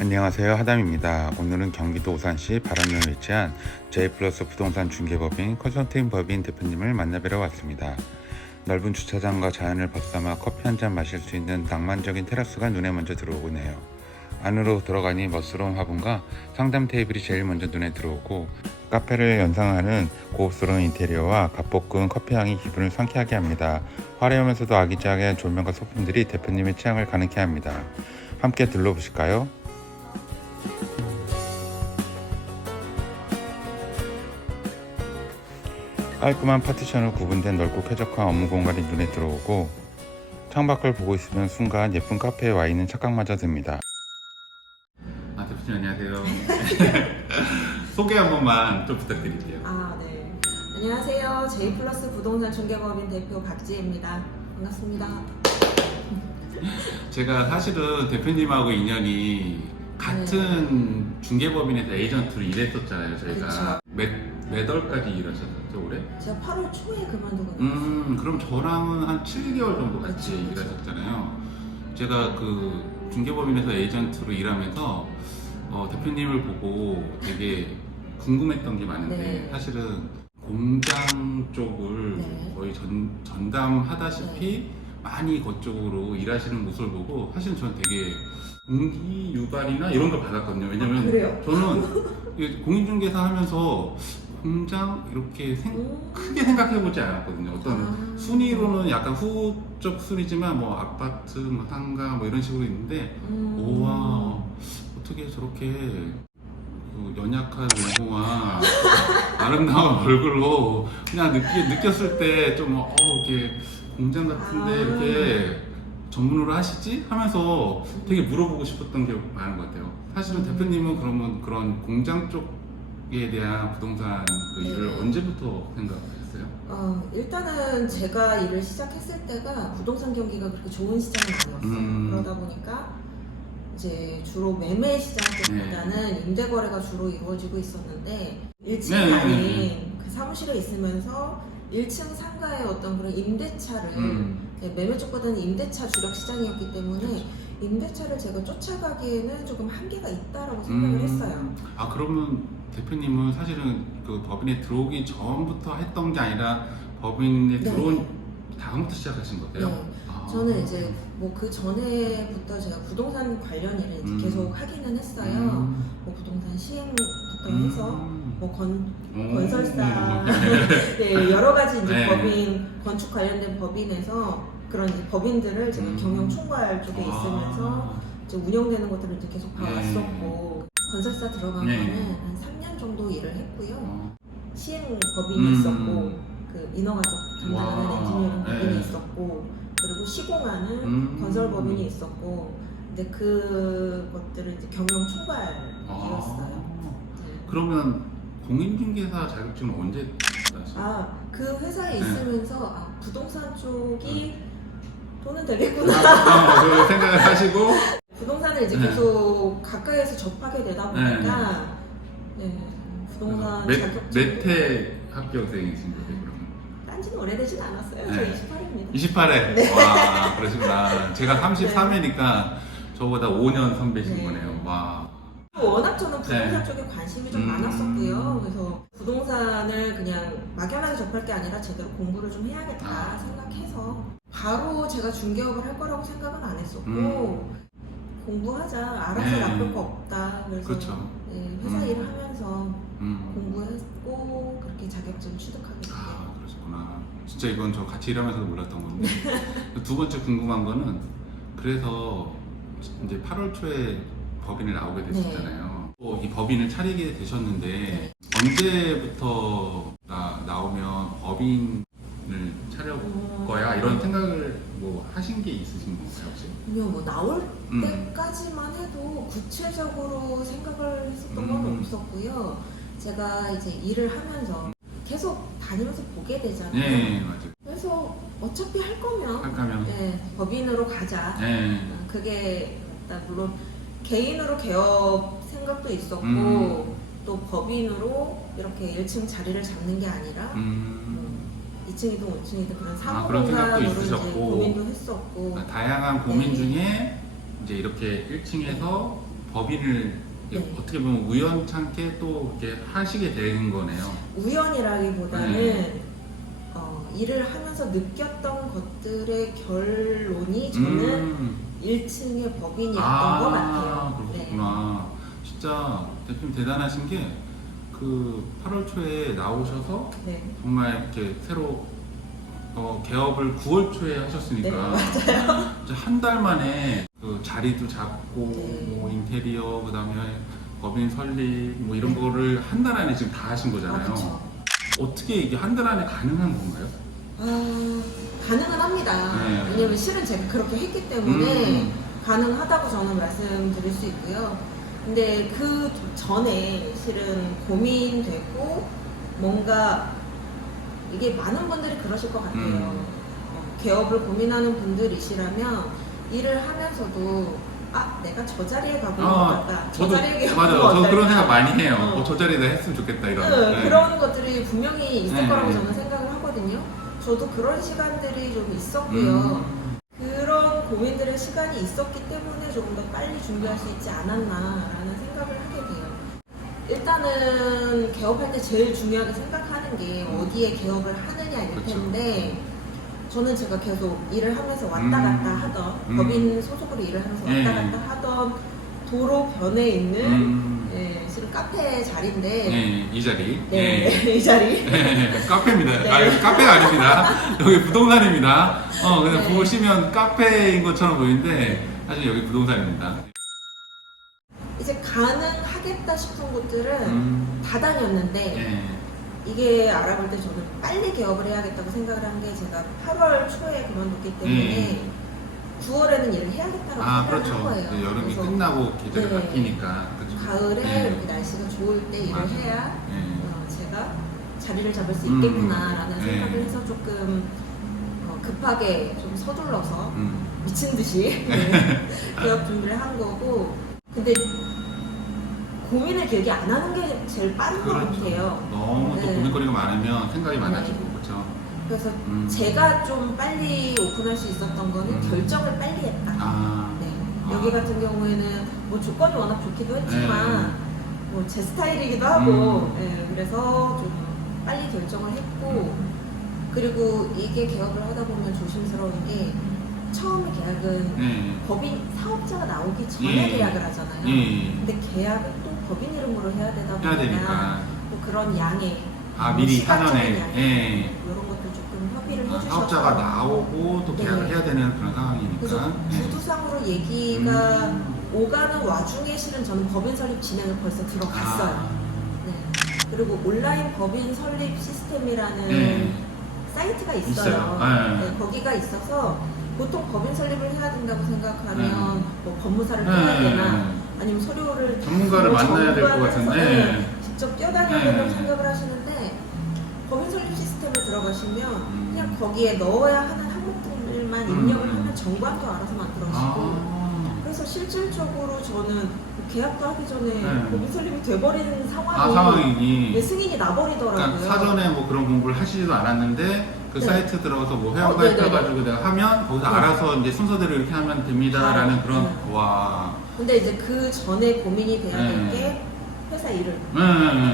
안녕하세요, 하담입니다. 오늘은 경기도 오산시 바람면에 위치한 J플러스 부동산 중개법인 컨설팅 법인 대표님을 만나뵈러 왔습니다. 넓은 주차장과 자연을 벗삼아 커피 한잔 마실 수 있는 낭만적인 테라스가 눈에 먼저 들어오네요. 안으로 들어가니 멋스러운 화분과 상담 테이블이 제일 먼저 눈에 들어오고, 카페를 연상하는 고급스러운 인테리어와 갓볶은 커피향이 기분을 상쾌하게 합니다. 화려하면서도 아기자기한 조명과 소품들이 대표님의 취향을 가능케 합니다. 함께 둘러보실까요? 깔끔한 파티션으로 구분된 넓고 쾌적한 업무 공간이 눈에 들어오고, 창밖을 보고 있으면 순간 예쁜 카페에 와 있는 착각마저 듭니다. 대표님 안녕하세요. 소개 한 번만 좀 부탁드릴게요. 네. 안녕하세요. J플러스 부동산 중개법인 대표 박지혜입니다. 반갑습니다. 제가 사실은 대표님하고 인연이 같은 중개법인에서 에이전트로 일했었잖아요. 저희가 몇 월까지 일하셨었죠, 올해? 제가 8월 초에 그만두고 그럼 저랑은 한 7개월 정도 같이 그쵸. 일하셨잖아요. 제가 그 중개법인에서 에이전트로 일하면서 대표님을 보고 되게 궁금했던 게 많은데, 사실은 공장 쪽을 거의 전담하다시피 많이 그쪽으로 일하시는 모습을 보고 사실은 저는 되게 공기 유발이나 이런 걸 받았거든요. 왜냐면 그래요? 저는 공인중개사 하면서 공장 이렇게 크게 생각해보지 않았거든요. 어떤 순위로는 약간 후적 순위지만 뭐 아파트, 뭐 상가 뭐 이런 식으로 있는데, 우와, 어떻게 저렇게 그 연약한 외모와 아름다운 얼굴로 그냥 느꼈을 때 좀 이렇게 공장 같은데 이렇게 전문으로 하시지? 하면서 되게 물어보고 싶었던 게 많은 것 같아요. 사실은 대표님은 그러면 그런 공장 쪽에 대한 부동산 그 일을 언제부터 생각하셨어요? 일단은 제가 일을 시작했을 때가 부동산 경기가 그렇게 좋은 시장이 아니었어요. 그러다 보니까 이제 주로 매매 시장 쪽보다는 임대 거래가 주로 이루어지고 있었는데, 1층이 아닌 그 사무실에 있으면서 1층 상가의 어떤 그런 임대차를 매매 쪽보다는 임대차 주력 시장이었기 때문에 임대차를 제가 쫓아가기에는 조금 한계가 있다라고 생각을 했어요. 그러면 대표님은 사실은 그 법인에 들어오기 전부터 했던 게 아니라 법인에 들어온 다음부터 시작하신 거예요? 저는 이제 뭐 그 전에부터 제가 부동산 관련 일을 이제 계속 하기는 했어요. 뭐 부동산 시행부터 해서 뭐 건설사 여러 가지 이제 법인 건축 관련된 법인에서 그런 이제 법인들을 제가 경영 총괄 쪽에 있으면서 이제 운영되는 것들을 이제 계속 봐왔었고, 건설사 들어간 거는 한 3년 정도 일을 했고요. 시행 법인이 있었고, 그 인허가적 담당하는 엔지니어링 법인이 있었고, 그리고 시공하는 건설 법인이 있었고, 근데 그것들을 이제 경영 총괄이었어요. 그러면 공인중개사 자격증은 언제 따셨어요? 그 회사에 있으면서 부동산 쪽이 돈은 되겠구나. 그 생각을 하시고 부동산을 이제 계속 가까이에서 접하게 되다 보니까 부동산 자격증. 몇 회 합격생이신 거예요, 그러면? 딴지는 오래되진 않았어요. 저 28회입니다. 28회? 와, 그러시구나. 제가 33회니까 저보다 5년 선배신 거네요. 와. 워낙 저는 부동산 쪽에 관심이 좀 많았었고요. 그래서 부동산을 그냥 막연하게 접할 게 아니라 제대로 공부를 좀 해야겠다 생각해서 바로 제가 중개업을 할 거라고 생각은 안 했었고, 공부하자, 알아서 나쁠 거 없다. 그래서 회사 일을 하면서 공부했고 그렇게 자격증을 취득하게 됐어요. 그러셨구나. 진짜 이건 저 같이 일하면서도 몰랐던 건데. 두 번째 궁금한 거는, 그래서 이제 8월 초에 법인을 나오게 됐었잖아요. 이 법인을 차리게 되셨는데 언제부터 나오면 법인을 차려볼 거야 이런 생각을 뭐 하신 게 있으신 건가요, 혹시? 그냥 뭐 나올 때까지만 해도 구체적으로 생각을 했었던 건 없었고요. 제가 이제 일을 하면서 계속 다니면서 보게 되잖아요. 네, 맞아요. 그래서 어차피 할 거면 법인으로 가자. 그게 물론 개인으로 개업 생각도 있었고, 또 법인으로 이렇게 1층 자리를 잡는 게 아니라 2층이든 5층이든 그런 사무공간으로 이제 고민도 했었고, 다양한 고민 중에 이제 이렇게 1층에서 법인을 네. 어떻게 보면 우연찮게 또 이렇게 하시게 된 거네요. 우연이라기보다는 네. 일을 하면서 느꼈던 것들의 결론이 저는 1층의 법인이었던 것 같아요. 그렇구나. 진짜 대표님 대단하신 게 그 8월 초에 나오셔서 네. 정말 이렇게 새로 개업을 9월 초에 하셨으니까 네, 맞아요. 한 달 만에 그 자리도 잡고 네. 뭐 인테리어 그다음에 법인 설립 뭐 이런 거를 한 달 안에 지금 다 하신 거잖아요. 그렇죠. 어떻게 이게 한 달 안에 가능한 건가요? 가능은 합니다. 네. 왜냐면 실은 제가 그렇게 했기 때문에 가능하다고 저는 말씀드릴 수 있고요. 근데 그 전에 실은 고민되고 뭔가 이게 많은 분들이 그러실 것 같아요. 개업을 고민하는 분들이시라면 일을 하면서도 내가 저 자리에 가보면 어떨까? 저 자리에 가보면 맞아요. 어떨까? 저도 그런 생각 많이 해요. 저 자리에다 했으면 좋겠다 이런. 네. 그런 것들이 분명히 있을 네. 거라고 저는 생각을 하거든요. 저도 그런 시간들이 좀 있었고요. 그런 고민들의 시간이 있었기 때문에 조금 더 빨리 준비할 수 있지 않았나라는 생각을 하게 돼요. 일단은 개업할 때 제일 중요하게 생각하는 게 어디에 개업을 하느냐일 그렇죠. 텐데 저는 제가 계속 일을 하면서 왔다 갔다 하던 법인 소속으로 일을 하면서 왔다 갔다 하던 도로변에 있는 실은 카페 자리인데 이 자리. 이 자리 카페입니다. 네. 여기 카페가 아닙니다. 여기 부동산입니다. 그냥 네. 보시면 카페인 것처럼 보이는데 사실 여기 부동산입니다. 이제 가능하겠다 싶은 곳들은 다 다녔는데 이게 알아볼 때 저는 빨리 개업을 해야겠다고 생각을 한 게 제가 8월 초에 그만뒀기 때문에 9월에는 일을 해야겠다고 생각을 한 그렇죠. 거예요. 여름이 그래서 끝나고 계절이 네. 바뀌니까. 그렇죠. 가을에 이렇게 날씨가 좋을 때 일을 맞아요. 해야 제가 자리를 잡을 수 음. 있겠구나라는 네. 생각을 해서 조금 급하게 좀 서둘러서 미친 듯이 개업 준비를 한 거고 근데 고민을 길게 안 하는 게 제일 빠른 것 같아요. 너무 또 고민거리가 많으면 생각이 많아지고 그렇죠. 그래서 제가 좀 빨리 오픈할 수 있었던 거는 결정을 빨리 했다. 여기 같은 경우에는 뭐 조건이 워낙 좋기도 했지만 뭐 제 스타일이기도 하고 그래서 좀 빨리 결정을 했고 그리고 이게 개업을 하다 보면 조심스러운 게 처음에 계약은 법인 사업자가 나오기 전에 계약을 하잖아요. 근데 계약은 또 법인 이름으로 해야 되다 보니까 또 그런 양의 미리 사전에 이런 것도 조금 협의를 해주셔서 사업자가 나오고 또 계약을 해야 되는 그런 상황이니까. 그래서 구두상으로 얘기가 오가는 와중에 실은 저는 법인 설립 진행을 벌써 들어갔어요. 그리고 온라인 법인 설립 시스템이라는 사이트가 있어요. 거기가 있어서 보통 법인 설립을 해야 된다고 생각하면 뭐 법무사를 떠나야 되나 아니면 서류를 전문가를 만나야 될 것 같은데 직접 뛰어다녀야 된다고 생각을 하시는데 법인 설립 시스템에 들어가시면 그냥 거기에 넣어야 하는 항목들만 입력을 하면 정관도 알아서 만들어지고 그래서 실질적으로 저는 계약도 하기 전에 법인 설립이 돼버리는 상황이 승인이 나버리더라고요. 그러니까 사전에 뭐 그런 공부를 하시지도 않았는데 그 사이트 들어가서 뭐 회원가입해가지고 내가 하면 거기서 알아서 이제 순서대로 이렇게 하면 됩니다라는 그런 와. 근데 이제 그 전에 고민이 돼야 될 게 회사 이름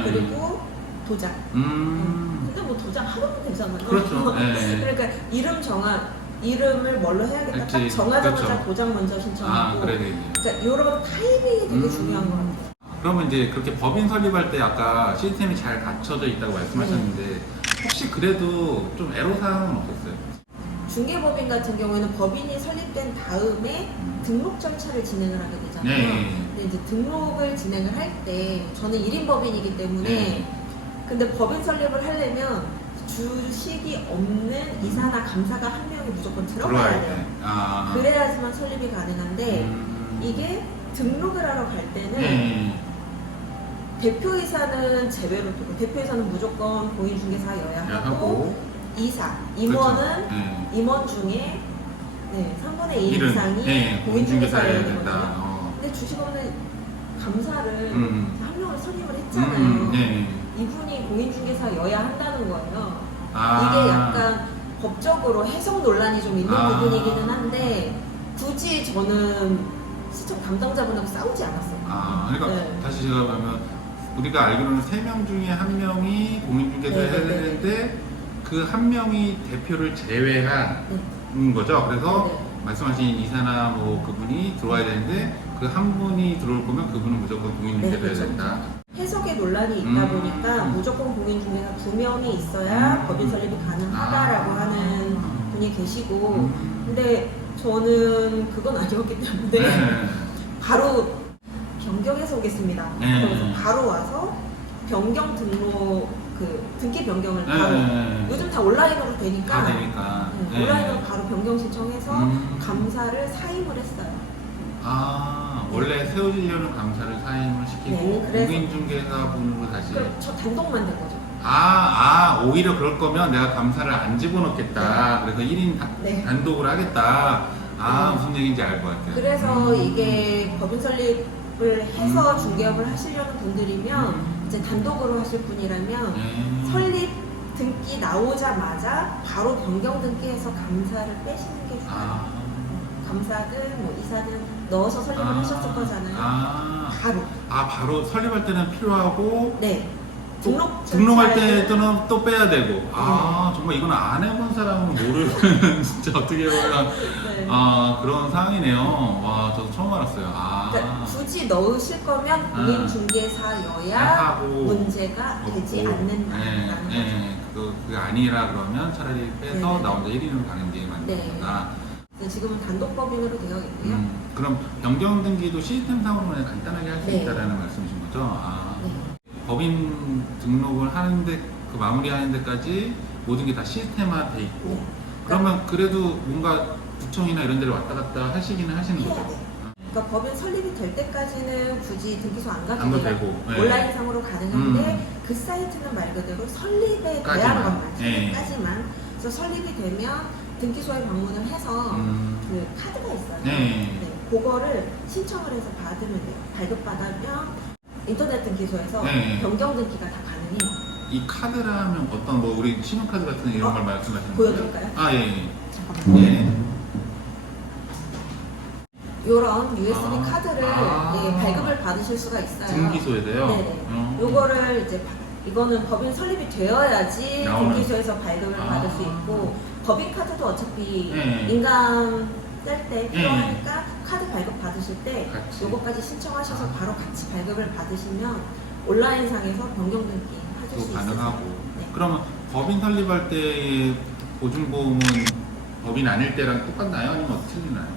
그리고 도장. 근데 뭐 도장 하면 되잖아요. 그렇죠. 그러니까 이름을 뭘로 해야겠다 딱 정하자마자 그렇죠. 도장 먼저 신청하고 그러니까 이런 타이밍이 되게 중요한 것 같아요. 그러면 이제 그렇게 법인 설립할 때 아까 시스템이 잘 갖춰져 있다고 말씀하셨는데 혹시 그래도 좀 애로사항은 없었어요? 중개법인 같은 경우에는 법인이 설립된 다음에 등록 절차를 진행을 하게 되잖아요. 근데 이제 등록을 진행을 할 때 저는 1인 법인이기 때문에 근데 법인 설립을 하려면 주식이 없는 이사나 감사가 한 명이 무조건 들어가야 돼요. 그래야지만 설립이 가능한데 이게 등록을 하러 갈 때는 대표이사는 제외로 두고 대표이사는 무조건 공인중개사여야 하고 이사, 임원은 임원 중에 3분의 1 이상이 공인중개사여야 되거든요. 근데 주식 없는 감사를 한 명을 설립을 했잖아요. 이분이 공인중개사여야 한다는 거예요. 이게 약간 법적으로 해석 논란이 좀 있는 부분이기는 한데 굳이 저는 시청 담당자분하고 싸우지 않았어요. 아, 그러니까 네. 다시 제가 말하면 우리가 알기로는 3명 중에 1명이 공인중개사 네, 해야 네, 네. 되는데 그 1명이 대표를 제외한 네. 거죠. 그래서 네. 말씀하신 이사나 뭐 그분이 들어와야 되는데 그 한 분이 들어올 거면 그분은 무조건 공인중개사 네, 해야 그렇죠. 된다. 해석에 논란이 있다 보니까 무조건 공인중개사 2명이 있어야 법인 설립이 가능하다라고 하는 분이 계시고, 근데 저는 그건 아니었기 때문에 네. 바로 변경해서 오겠습니다. 네. 그래서 바로 와서 변경 등록 그 등기 변경을 바로 네. 요즘 다 온라인으로 되니까, 다 되니까. 네, 온라인으로 바로 변경 신청해서 감사를 사임을 했어요. 아, 원래 세워지려는 감사를 사임을 시키고 네, 그래서- 공인중개사분으로 다시. 그럼 저 단독만 된 거죠. 오히려 그럴 거면 내가 감사를 안 집어넣겠다. 그래서 1인 네. 단독을 하겠다. 네. 무슨 얘기인지 알 것 같아요. 그래서 이게 법인 설립을 해서 중개업을 하시려는 분들이면 이제 단독으로 하실 분이라면 설립 등기 나오자마자 바로 변경 등기해서 감사를 빼시는 게 좋아요. 감사든 뭐 이사든 넣어서 설립을 하셨을 거잖아요. 바로. 바로 설립할 때는 필요하고 네. 등록할 때는 또 빼야 되고. 정말 이건 안 해본 사람은 모르는 진짜 어떻게 보면 네. 그런 상황이네요. 와, 저도 처음 알았어요. 그러니까 굳이 넣으실 거면 공인중개사여야 하고 문제가 되지 않는다라는 거죠. 그게 아니라 그러면 차라리 빼서 네. 나 혼자 1인으로 가는 게 맞는 네. 거다. 네, 지금은 단독법인으로 되어 있고요. 그럼 변경 등기도 시스템상으로만 간단하게 할 수 네. 있다라는 말씀이신 거죠? 네. 법인 등록을 하는데 그 마무리하는 데까지 모든 게 다 시스템화돼 있고 네. 그러면 그래도 뭔가 구청이나 이런 데를 왔다 갔다 하시기는 하시는 해야 거죠? 돼. 그러니까 법인 설립이 될 때까지는 굳이 등기소 안 가도 안 가도 돼요. 되고, 네. 온라인상으로 가능한데 그 사이트는 말 그대로 설립에 대한 까지만. 것만, 네. 설립까지만. 그래서 설립이 되면 등기소에 방문을 해서 그 카드가 있어요. 네. 그거를 신청을 해서 받으면 돼요. 발급받으면 인터넷 등기소에서 네. 변경 등기가 다 가능해요. 이 카드라면 어떤 뭐 우리 신용카드 같은 이런 걸 말씀하시는 거예요? 보여드릴까요? 예. 잠깐만요. 예. 이런 USB 카드를 아. 발급을 받으실 수가 있어요. 등기소에서요? 네네. 요거를 이제 이거는 법인 설립이 되어야지 나오는. 등기소에서 발급을 아. 받을 수 있고, 법인 카드도 어차피 네. 인감 뗄 때 필요하니까 카드 발급 받으실 때 같이. 요거까지 신청하셔서 바로 같이 발급을 받으시면 온라인상에서 변경 등기 하실 수 또 있어요. 가능하고. 네. 그러면 법인 설립할 때의 보증보험은 법인 아닐 때랑 똑같나요? 아니면 어떻게 틀리나요?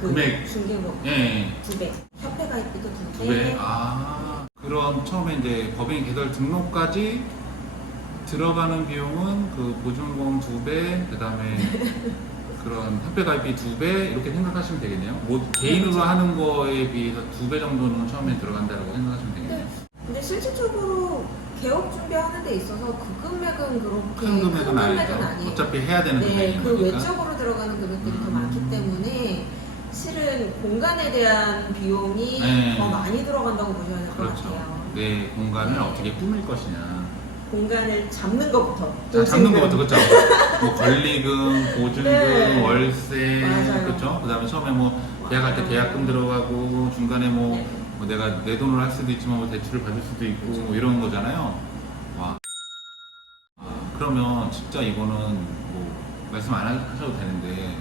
그 금액. 중개보 예. 2배, 협회 가입비도 2배. 2배. 그럼 처음에 이제 법인 개설 등록까지 들어가는 비용은 그 보증보험 2배, 그 다음에 그런 협회 가입비 2배 이렇게 생각하시면 되겠네요. 뭐 개인으로 하는 거에 비해서 2배 정도는 처음에 들어간다고 생각하시면 되겠네요. 근데 실질적으로 개업 준비하는 데 있어서 그 금액은 그렇게 큰 금액은 아니죠. 아니에요. 어차피 해야 되는 네, 금액이니까. 그 외적으로 들어가는 금액들이 더 많기 때문에 실은 공간에 대한 비용이 네. 더 많이 들어간다고 보셔야 될 것 그렇죠. 같아요. 내 공간을 네. 어떻게 꾸밀 것이냐. 공간을 잡는 것부터. 잡는 것부터 그렇죠. 뭐 권리금, 보증금, 네. 월세, 맞아요. 그렇죠. 그다음에 처음에 뭐 계약할 때 계약금 들어가고 중간에 뭐, 네. 뭐 내가 내 돈으로 할 수도 있지만 뭐 대출을 받을 수도 있고 뭐 이런 거잖아요. 와. 그러면 진짜 이거는 뭐 말씀 안 하셔도 되는데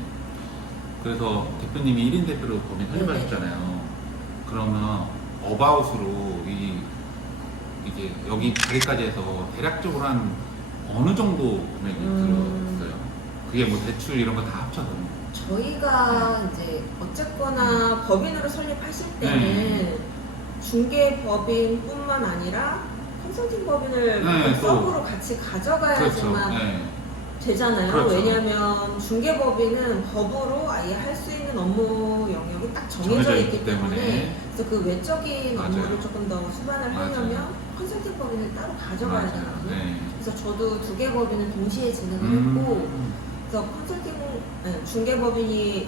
그래서 대표님이 1인 대표로 법인 설립하셨잖아요. 그러면 어바웃으로 이게 여기 자리까지 해서 대략적으로 한 어느 정도 금액이 들었어요? 그게 뭐 대출 이런 거 다 합쳐서. 저희가 이제 어쨌거나 법인으로 설립하실 때는 네. 중개법인뿐만 아니라 컨설팅 법인을 네, 또. 서브로 같이 그렇죠. 가져가야지만 네. 되잖아요. 그렇죠. 왜냐하면 중개법인은 법으로 아예 할 수 있는 업무 영역이 딱 정해져 있기 때문에 그래서 그 외적인 맞아요. 업무를 조금 더 수반을 맞아요. 하려면 컨설팅 법인을 따로 가져가야 맞아요. 되거든요. 네. 그래서 저도 2개 법인은 동시에 진행을 했고, 그래서 중개법인이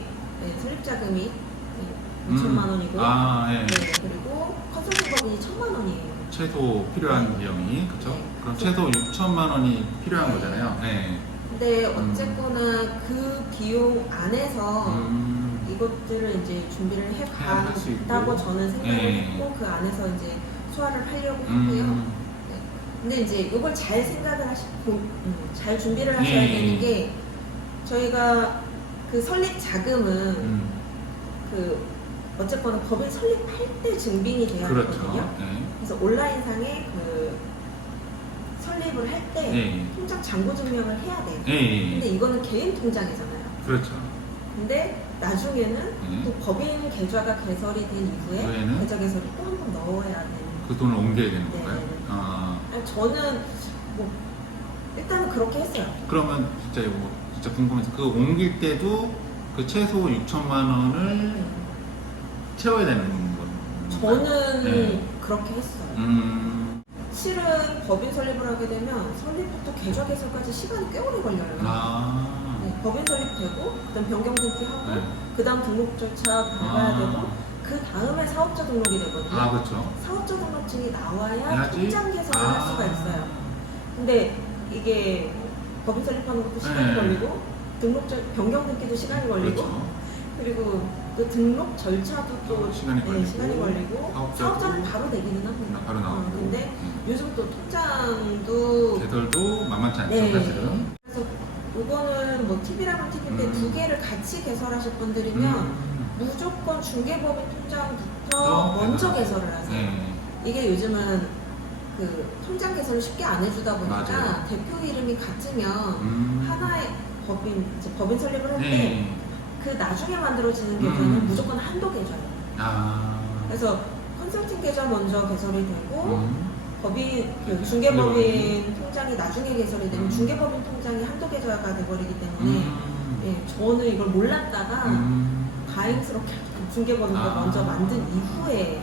설립 자금이 5천만 원이고, 네. 네, 그리고 컨설팅 법인이 1,000만 원이에요. 최소 필요한 비용이 그렇죠? 네. 그럼 최소 6천만 원이 필요한 거잖아요. 네. 근데 어쨌거나 그 비용 안에서 이것들을 이제 준비를 할수 있고. 해간다고 저는 생각을 네. 했고 그 안에서 이제 소화를 하려고 하고요. 네. 근데 이제 이걸 잘 생각을 잘 준비를 하셔야 네. 되는 게 저희가 그 설립 자금은 그 어쨌거나 법인 설립할 때 증빙이 돼야 그렇죠. 되거든요. 네. 그래서 온라인상에 그 설립을 할 때 네. 통장 잔고 증명을 해야 돼요. 네. 근데 이거는 개인 통장이잖아요. 그렇죠. 근데 나중에는 네. 또 법인 계좌가 개설이 된 이후에 이후에는? 계좌 개설을 또 한 번 넣어야 되는. 그 돈을 옮겨야 되는 네, 건가요? 네, 네. 아, 아니, 저는 뭐 일단은 그렇게 했어요. 그러면 진짜 이거 진짜 궁금해서 그 옮길 때도 그 최소 6천만 원을 채워야 되는 건가요? 저는 네. 그렇게 했어요. 실은 법인 설립을 하게 되면 설립부터 계좌 개설까지 시간이 꽤 오래 걸려요. 아. 네, 법인 설립되고 그다음 변경 등기하고 네. 그다음 등록 절차 밟아야 되고 그 다음에 사업자 등록이 되거든요. 아, 그렇죠. 사업자 등록증이 나와야 해야지? 통장 개설을 할 수가 있어요. 근데 이게 법인 설립하는 것도 시간이 네. 걸리고 변경 등기도 시간이 걸리고 그렇죠. 그리고 또 등록 절차도 또 시간이 걸리고, 시간이 걸리고 사업자는 바로 내기는 합니다. 바로 나오고. 근데 요즘 또 통장도 개설도 만만치 않죠, 네. 사실은. 그래서 이거는 뭐 TV라면 TV인데 두 개를 같이 개설하실 분들이면 무조건 중개법인 통장부터 먼저 개설을 하세요. 네. 이게 요즘은 그 통장 개설을 쉽게 안 해주다 보니까 맞아요. 대표 이름이 같으면 하나의 법인 설립을 할 때 네. 그 나중에 만들어지는 계좌는 무조건 한도 계좌예요. 아. 그래서 컨설팅 계좌 먼저 개설이 되고 법인 그 중개법인. 중개법인 통장이 나중에 개설이 되면 중개법인 통장이 한도 계좌가 돼버리기 때문에 예, 저는 이걸 몰랐다가 다행스럽게 중개법인 거 먼저 만든 이후에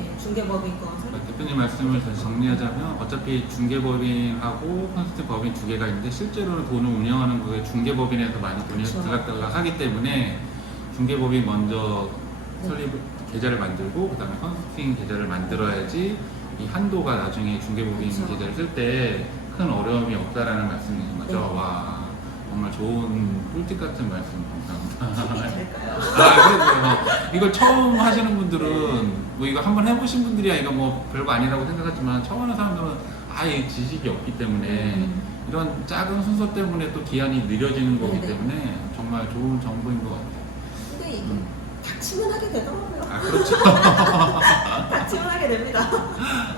예, 중개법인 거 대표님 말씀을 다시 정리하자면 어차피 중개법인하고 컨설팅 법인 두 개가 있는데 실제로는 돈을 운영하는 거에 중개법인에서 많이 돈이 그렇죠. 들락달락 하기 때문에 중개법인 먼저 설립 계좌를 만들고 그 다음에 컨설팅 계좌를 만들어야지 이 한도가 나중에 중개법인 그렇죠. 계좌를 쓸 때 큰 어려움이 없다라는 말씀이신 거죠? 네. 와, 정말 좋은 꿀팁 같은 말씀 감사합니다. 팁이 될까요? 아, 그래도 이걸 처음 하시는 분들은 뭐 이거 한번 해보신 분들이야 이거 뭐 별거 아니라고 생각하지만 처음 하는 사람들은 아예 지식이 없기 때문에 이런 작은 순서 때문에 또 기한이 느려지는 거기 네네. 때문에 정말 좋은 정보인 것 같아요. 근데 이게 닥치면 하게 되더라고요. 아, 그렇죠. 닥치면 하게 됩니다.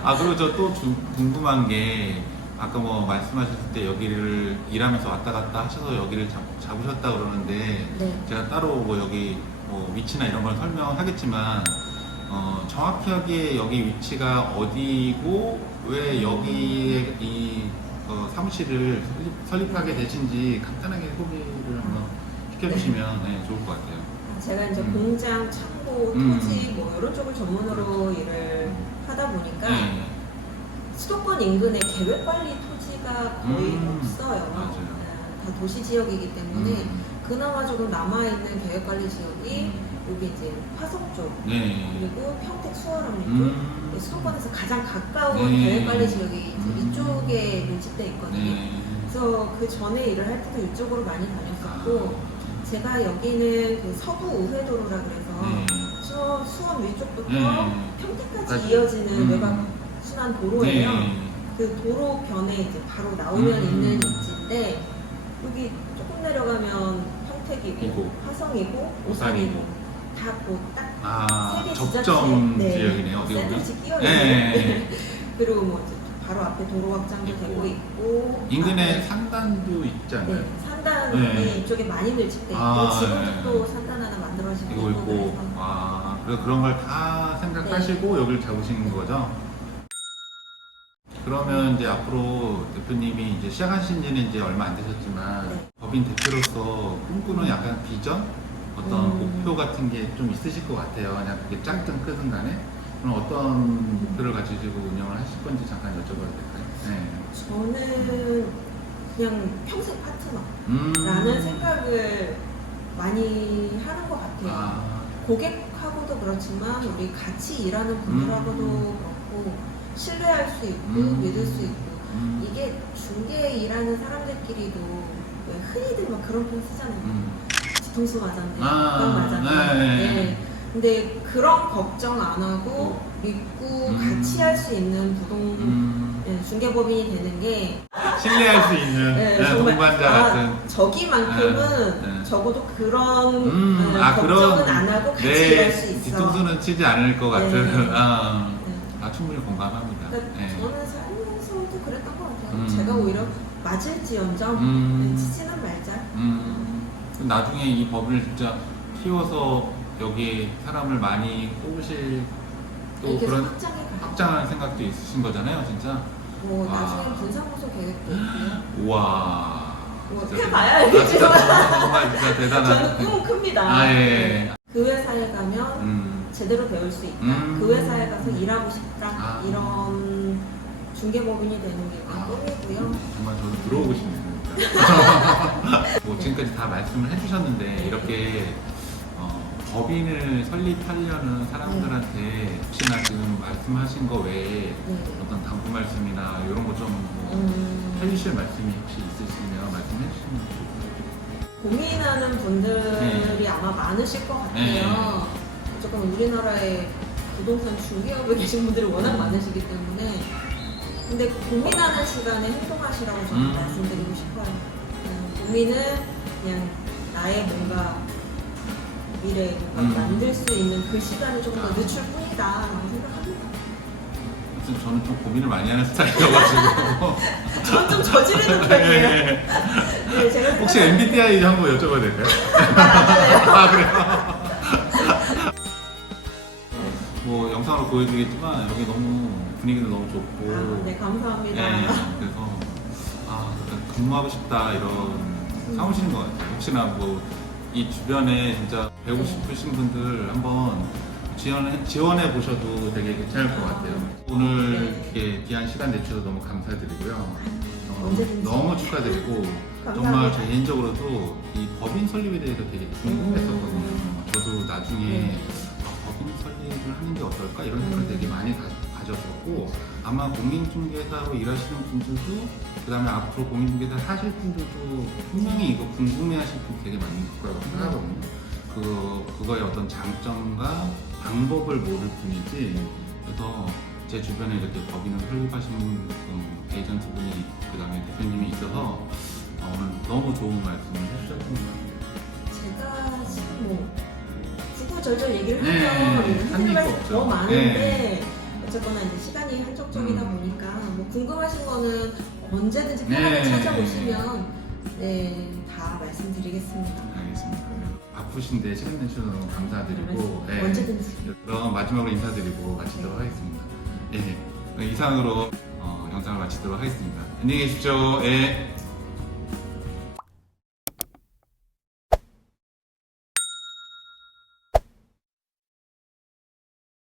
아, 그리고 저 또 궁금한 게 아까 뭐 말씀하셨을 때 여기를 일하면서 왔다 갔다 하셔서 여기를 잡으셨다 그러는데 네. 제가 따로 뭐 여기 뭐 위치나 이런 걸 설명하겠지만 정확하게 여기 위치가 어디고 왜 여기에 이 사무실을 설립하게 되신지 간단하게 소개를 한번 시켜주시면 네, 좋을 것 같아요. 제가 이제 공장, 창고, 토지 뭐 이런 쪽을 전문으로 일을 하다 보니까 네. 수도권 인근에 계획관리 토지가 거의 없어요. 맞아요. 다 도시 지역이기 때문에 그나마 조금 남아있는 계획관리 지역이 여기 이제 화성 쪽 네. 그리고 평택 수월함 쪽 수도권에서 가장 가까운 네. 계획관리 지역이 이제 이쪽에 밀집돼 있거든요. 네. 그래서 그 전에 일을 할 때도 이쪽으로 많이 다녔었고 제가 여기는 그 서부 우회도로라 그래서 수원 위쪽부터 평택까지 맞아요. 이어지는 외곽 순환 도로예요. 네. 그 도로변에 이제 바로 나오면 있는 입지인데 여기 조금 내려가면 평택이고 이고. 화성이고 오산이고. 오산이고 다딱 아, 세개 접점 지역이네요. 어디 보면. 샌드위치 끼어 네. 있는 그리고 뭐 이제 바로 앞에 도로 확장도 있고. 되고 있고 인근에 앞에 산단도 있잖아요. 네, 산단이 네. 이쪽에 많이 밀집돼 있고 아, 지금도 네. 또 산단 하나 만들어지고 이거 있고, 그래서 아, 그래서 그런 걸 다 생각하시고 여기를 잡으시는 거죠? 그러면 이제 앞으로 대표님이 이제 시작하신 지는 이제 얼마 안 되셨지만 네. 법인 대표로서 꿈꾸는 약간 비전? 어떤 목표 같은 게 좀 있으실 것 같아요. 그냥 그게 작든 크든 간에. 그럼 어떤 목표를 가지시고 운영을 하실 건지 잠깐 여쭤봐도 될까요? 네. 저는 그냥 평생 파트너라는 생각을 많이 하는 것 같아요. 아, 고객하고도 그렇지만 우리 같이 일하는 분들하고도 그렇고 신뢰할 수 있고 믿을 수 있고 이게 중개에 일하는 사람들끼리도 왜 흔히들 막 그런 편 쓰잖아요. 뒤통수 맞았네, 아, 뺨 맞았네. 네. 네. 근데 그런 걱정 안 하고 믿고 같이 할 수 있는 네, 중개법인이 되는 게 신뢰할 수 있는 네, 동반자 같은. 저기만큼은 네. 적어도 그런 걱정은 그런, 안 하고 같이 네, 일할 수 있어. 뒤통수는 치지 않을 것 같은. 네. 아, 충분히 공감합니다. 그러니까 네. 저는 살면서도 그랬던 것 같아요. 음. 제가 오히려 맞을지언정 치지는 말자. 나중에 이 법을 진짜 키워서 여기 사람을 많이 뽑으실 또 계속 그런 확장해 가. 확장할 생각도 있으신 거잖아요, 진짜. 뭐 아. 나중에 분산구소 계획도 있고요. 우와. 뭐 진짜 어떻게 봐야 진짜 알겠지만 정말 진짜 대단한. 저는 꿈은 큽니다. 아, 예. 그 회사에 가면 제대로 배울 수 있다. 그 회사에 가서 일하고 싶다. 아. 이런 중개법인이 되는 게 아. 꿈이고요. 정말 저도 들어오고 싶네요. 뭐 지금까지 다 말씀을 해주셨는데 이렇게 법인을 설립하려는 사람들한테 혹시나 지금 말씀하신 거 외에 네. 어떤 당부 말씀이나 이런 거 좀 해주실 말씀이 혹시 있으시면 말씀해 주시면 좋겠어요. 고민하는 분들이 아마 많으실 것 같아요. 네. 어쨌건 우리나라에 부동산 중개업에 계신 분들이 워낙 많으시기 때문에 근데 고민하는 시간에 행동하시라고 저는 말씀드리고 싶어요. 고민은 그냥 나의 뭔가 미래에 뭔가 만들 수 있는 그 시간을 조금 더 늦출 뿐이다 라고 생각합니다. 아무튼 저는 좀 고민을 많이 하는 스타일이어가지고 저는 좀 저지르는 편이에요. 네, 제가 혹시 MBTI 한번 여쭤봐도 될까요? 말안 할래요. 아, 그래요? 뭐 영상으로 보여드리겠지만 여기 너무 분위기도 너무 좋고 네, 감사합니다. 네, 그래서 약간 근무하고 싶다 이런 사무실인 것 같아요. 혹시나 뭐 이 주변에 진짜 배우고 싶으신 분들 한번 지원해 보셔도 되게 괜찮을 것 같아요. 오늘 이렇게 귀한 시간 내주셔서 너무 감사드리고요. 언제든지. 너무 축하드리고 정말 감사합니다. 제 개인적으로도 이 법인 설립에 대해서 되게 궁금했었거든요. 저도 나중에 법인 설립을 하는 게 어떨까 이런 생각을 되게 많이 가졌었고 아마 공인중개사로 일하시는 분들도 그 다음에 앞으로 공인중개사 하실 분들도 분명히 이거 궁금해하실 분 되게 많을 거라고 생각하거든요. 그거의 어떤 장점과 방법을 모를 뿐이지 그래서 제 주변에 이렇게 법인을 설립하시는 에이전트 분이 그 다음에 대표님이 있어서 오늘 너무 좋은 말씀을 해주셨던 것 같아요. 제가 지금 뭐 구구절절 얘기를 네, 하면 한입도 해드릴 말씀 없죠. 더 많은데 네. 어쨌거나 이제 시간이 한정적이다 보니까 뭐 궁금하신 거는 언제든지 네. 편하게 찾아오시면 다 말씀드리겠습니다. 알겠습니다. 바쁘신데 시간 내주셔서 너무 감사드리고 언제든지. 그럼 마지막으로 인사드리고 마치도록 하겠습니다. 이상으로 영상을 마치도록 하겠습니다. 안녕히 계십시오.